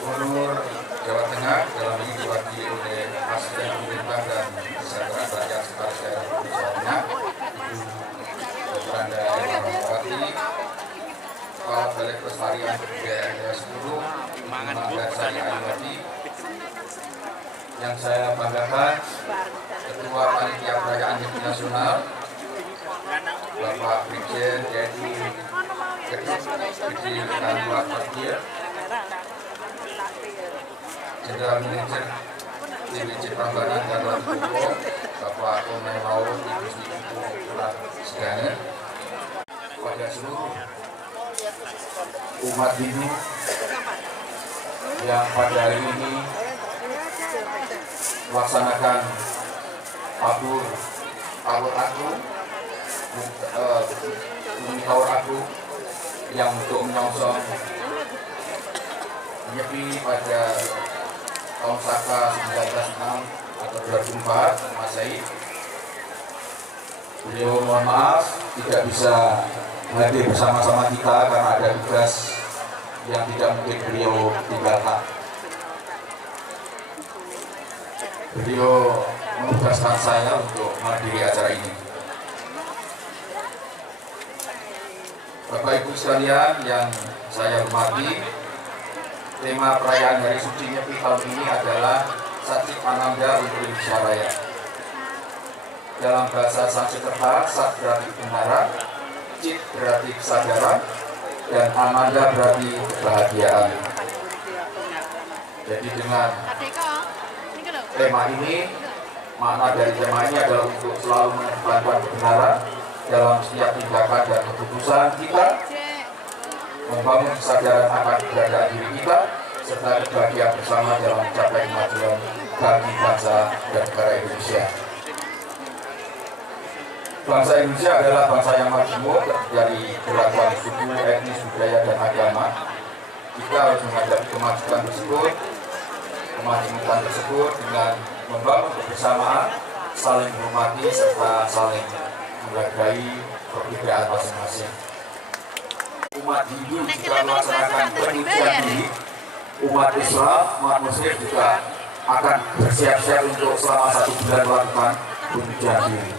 Gubernur Jawa Tengah dalam ini diwakili oleh Asisten Pemerintah dan Kesejahteraan Rakyat Sekretaris Daerah Jawa Tengah, Ibu Dr. Rahmawati, Kepala Balai Pelestarian Budaya Daerah 10, Mangga Sari Ayuwati, yang saya banggakan, Ketua Panitia Perayaan Nyepi Nasional, Bapak Brigjen TNI Kediri Tanwat Fatir, Jenderal Manajer DPC Prambanan Garuda Kupo, Bapak Komjen Laut Igusti Putra Segane, pada seluruh umat Hindu yang pada hari ini melaksanakan Tabur Agung, Bumi Tawur Agung yang untuk menyongsong Nyepi pada tahun Saka 1906 atau 2004 Masehi. Beliau mohon maaf tidak bisa hadir bersama-sama kita karena ada tugas yang tidak mungkin beliau tinggalkan. Beliau menugaskan saya untuk menghadiri acara ini. Bapak Ibu sekalian yang saya hormati, tema perayaan Hari Suci Nyepi tahun ini adalah Satchit Ananda untuk Indonesia Raya. Dalam bahasa Sanskerta, Sat berarti kebenaran, Chit berarti kesadaran, dan Ananda berarti kebahagiaan. Jadi dengan tema ini, makna dari tema ini adalah untuk selalu mengedepankan kebenaran dalam setiap tindakan dan keputusan kita, membangun kesadaran akan keberadaan diri kita, serta kebahagiaan bersama dalam mencapai kemajuan bagi bangsa dan negara Indonesia. Bangsa Indonesia adalah bangsa yang majemuk dari beragam suku, etnis, budaya, dan agama. Kita harus menghadapi kemajuan tersebut dengan membangun kebersamaan, saling menghormati, serta saling menghargai perbedaan masing-masing. Umat Hindu juga melaksanakan penyucian diri, umat Islam, umat Muslim juga akan bersiap-siap untuk selama 1 bulan melakukan penyucian diri.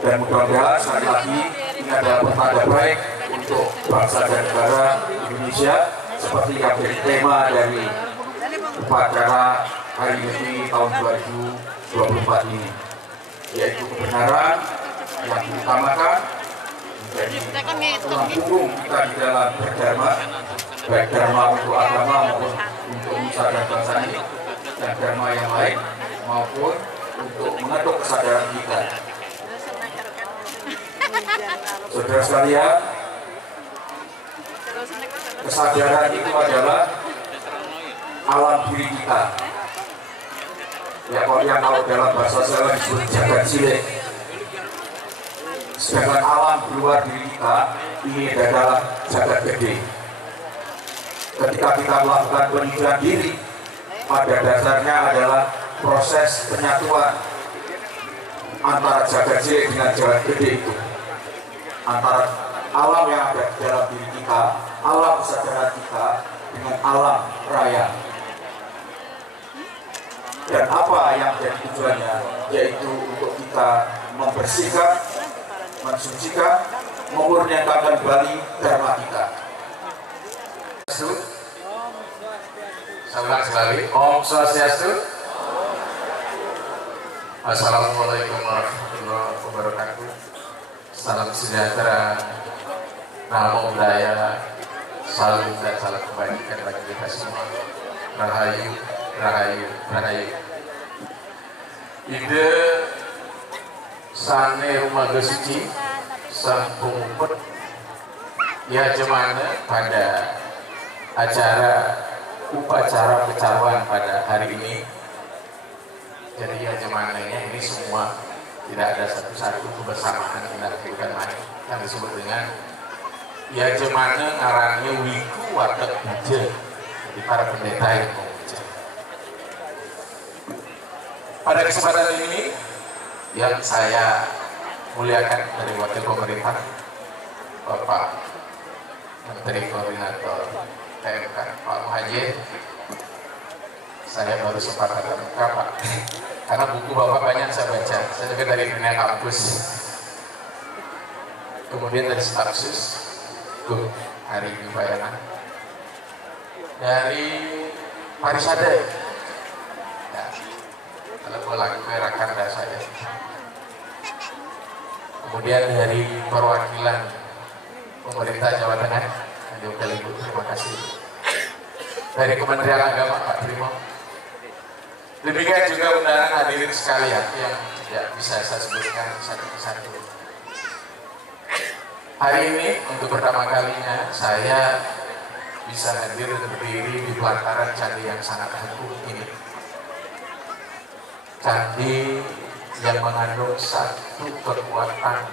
Dan mudah-mudahan sekali lagi ini adalah pertanda baik untuk bangsa dan negara Indonesia seperti yang menjadi tema dari upacara Hari Nyepi tahun 2024 ini, yaitu kebenaran yang diutamakan menjadi tulang punggung kita di dalam berdharma, baik dharma untuk agama maupun untuk nusa dan bangsa ini, dan dharma yang lain maupun untuk mengetuk kesadaran kita. Saudara sekalian, kesadaran itu adalah alam diri kita. Ya, kalau dalam bahasa Jawa disebut jagat cilik. Sedangkan alam di luar diri kita ini adalah jagat gede. Ketika kita melakukan penyucian diri, pada dasarnya adalah proses penyatuan antara jagat cilik dengan jagat gede itu, antara alam yang ada di dalam diri kita, alam kesadaran kita dengan alam raya. Dan apa yang jadi tujuannya, yaitu untuk kita membersihkan, mensucikan, memurniakan kembali dharma kita. Saya sekali, Om Swastiastu. Assalamualaikum warahmatullahi wabarakatuh. Salam sejahtera, namo buddhaya, salam dan salam kebajikan bagi kita semua. Rahayu, rahayu, rahayu. Ide sane rumah suci sampung pun ya jemana pada acara upacara pecaruan pada hari ini. Jadi ya jemananya ini semua tidak ada satu-satu kebersamaan tidak bukan main yang disebut dengan ya jemana ngarannya wiku watak puja. Jadi para pendeta yang memuja. Pada kesempatan ini yang saya muliakan dari wakil pemerintah Bapak Menteri Koordinator PMK Pak Muhajir, Saya baru sempat tatap muka Pak, karena buku Bapak banyak saya baca. Saya juga dari dunia kampus, kemudian dari Stafsus, hari ini bayangan dari Parisade, ya, kalau pulang ke Rakanda saya. Kemudian dari perwakilan pemerintah Jawa Tengah, juga Ibu, terima kasih. Dari Kementerian Agama Pak Primo. Demikian juga undangan hadirin sekalian yang tidak bisa saya sebutkan satu-satu. Hari ini untuk pertama kalinya saya bisa hadir dan berdiri di pelataran candi yang sangat agung ini. Candi yang mengandung satu kekuatan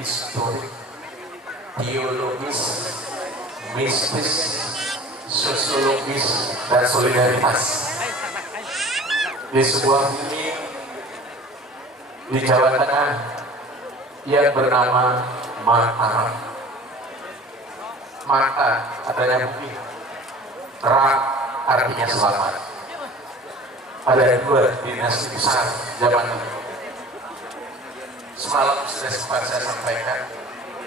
historik, teologis, mistis, sosiologis, dan solidaritas. Di sebuah bumi di Jawa Tengah yang bernama Mataram. Mata adanya bumi, Ra artinya selamat. Ada dua dinasti besar zaman itu. Semalam sudah sempat saya sampaikan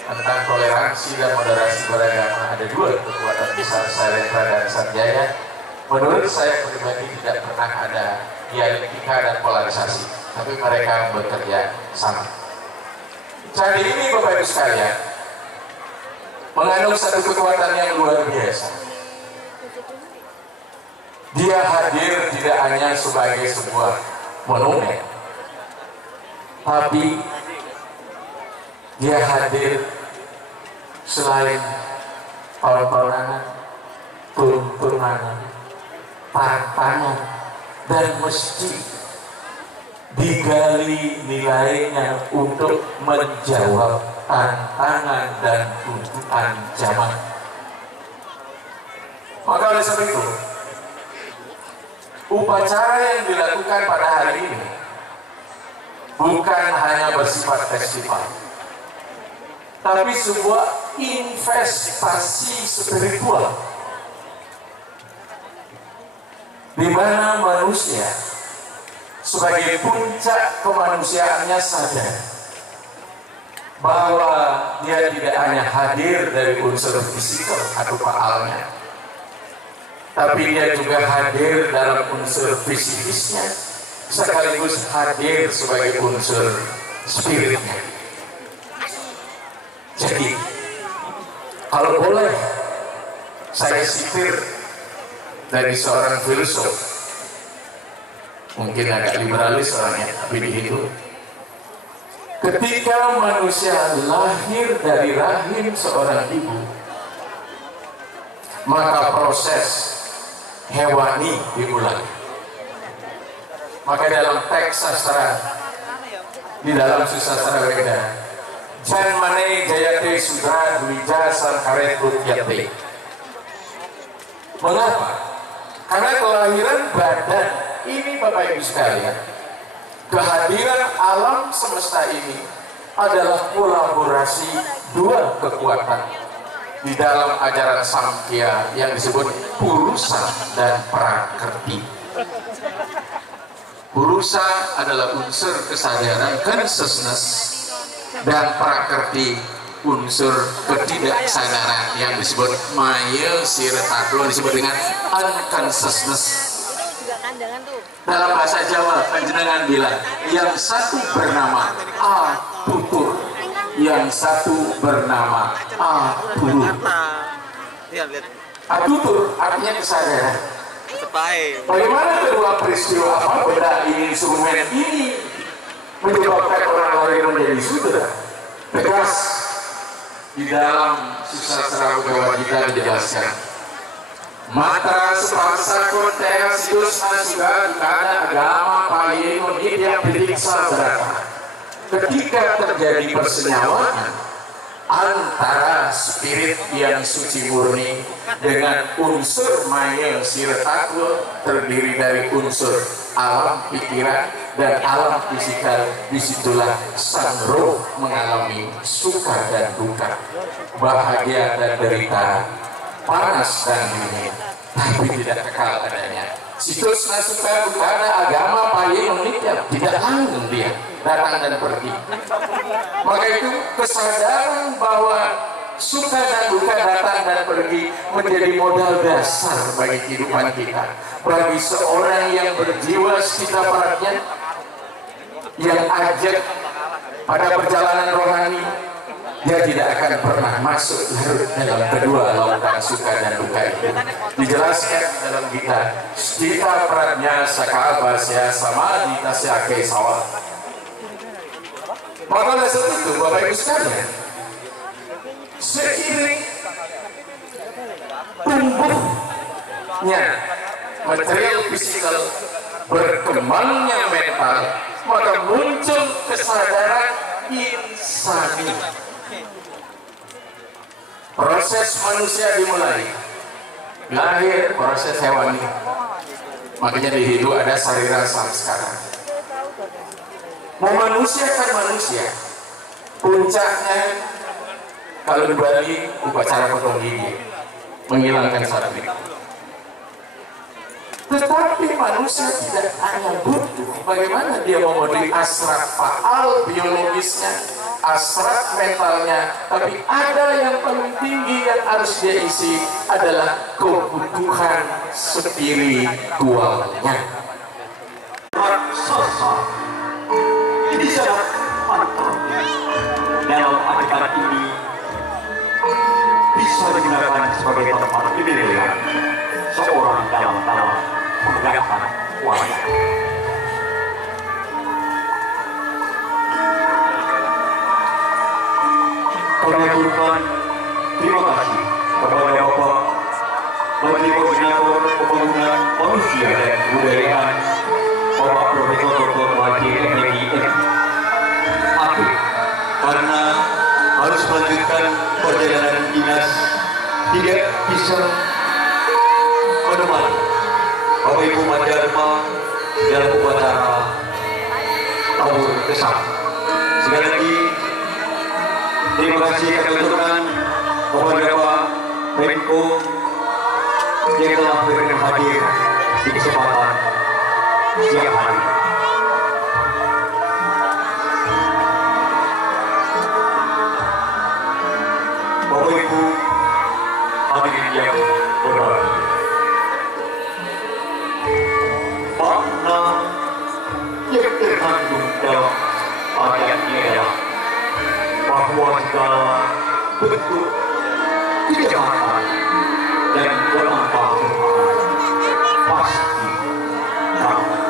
tentang toleransi dan moderasi beragama. Ada dua kekuatan besar, Sailendra dan Sanjaya. Menurut saya pribadi tidak pernah ada dialektika dan polarisasi, tapi mereka bekerja sama. Candi ini Bapak Ibu sekalian mengandung satu kekuatan yang luar biasa. Dia hadir tidak hanya sebagai sebuah monumen, tapi dia hadir selain tontonan, tuntunan, tantangan, dan mesti digali nilainya untuk menjawab tantangan dan tuntutan zaman. Maka oleh sebab itu, upacara yang dilakukan pada hari ini bukan hanya bersifat festival, tapi sebuah investasi spiritual di mana manusia sebagai puncak kemanusiaannya sadar bahwa dia tidak hanya hadir dari unsur fisikal atau faalnya, tapi dia juga hadir dalam unsur fisikisnya sekaligus hadir sebagai unsur spiritnya. Jadi kalau boleh saya sitir dari seorang filsuf, mungkin agak liberalis orangnya, tapi begitu. Ketika manusia lahir dari rahim seorang ibu, maka proses hewani dimulai. Maka dalam teks sastra, di dalam susastra Weda, Jan mane jayate sudra dwija sangkaretut yate. Mengapa? Karena kelahiran badan ini Bapak Ibu sekalian, kehadiran alam semesta ini adalah kolaborasi dua kekuatan di dalam ajaran Samkhya yang disebut Purusa dan Prakrti. Purusa adalah unsur kesadaran, consciousness, dan Prakrti unsur ketidaksadaran yang disebut Maya Sirataku, disebut dengan unconsciousness. Dalam bahasa Jawa panjenengan bilang yang satu bernama Atutur, yang satu bernama Aturu. Atutur artinya kesadaran. Bagaimana kedua peristiwa apa benda ini, instrumen ini menyebabkan orang lain menjadi sudra? Tegas di dalam susastra Jawa kita dijelaskan. Matra sepaksa kontes Yesus asuga karena agama paling yang diperiksa berapa. Ketika terjadi persenyawaan antara spirit yang suci murni dengan unsur maya sirataku terdiri dari unsur alam pikiran dan alam fisikal, disitulah sang roh mengalami suka dan duka, bahagia dan derita, panas dan dingin, tapi tidak kekal adanya. Situsna suka dukana agama paling uniknya tidak tanggung dia datang dan pergi. Maka itu kesadaran bahwa suka dan duka datang dan pergi menjadi modal dasar bagi kehidupan kita. Bagi seorang yang berjiwa sitaparatnya, yang ajak pada perjalanan rohani, dia tidak akan pernah masuk larut dalam kedua lautan suka dan duka itu. Dijelaskan di dalam kita, Stita Pratnya Sakabasya Samadhi Tasyake Sawah. Maka oleh sebab itu, Bapak Ibu sekalian, seiring tumbuhnya material fisikal, berkembangnya mental, maka muncul kesadaran insani. Proses manusia dimulai, lahir proses hewani. Makanya di Hindu ada sarira samskara. Memanusiakan manusia, puncaknya kalau di Bali upacara potong gigi, menghilangkan sapi. Tetapi manusia tidak hanya butuh bagaimana dia memenuhi hasrat faal biologisnya, hasrat mentalnya, tapi ada yang paling tinggi yang harus dia isi adalah kebutuhan spiritualnya. Sosok ini sangat mantap. Dalam adegan ini bisa digunakan sebagai tempat penilaian seorang dalam menggunakan wayang. Kami aturkan terima kasih kepada Bapak Menteri Koordinator Pembangunan Manusia dan Kebudayaan, Bapak Profesor Dr. Haji Effendi Aku, karena harus melanjutkan perjalanan dinas tidak bisa menemani Bapak Ibu Madharma dalam upacara tahun ke-1. Sekali lagi terima kasih kami ucapkan kepada Bapak Menko yang telah berkenan hadir di kesempatan siang hari. Bapak Ibu hadirin yang berbahagia, makna yang terkandung dalam ayat ini adalah bahwa segala bentuk kejahatan dan kemanfaatan pasti dapat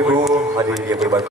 Ibu hadirin yang berbahagia.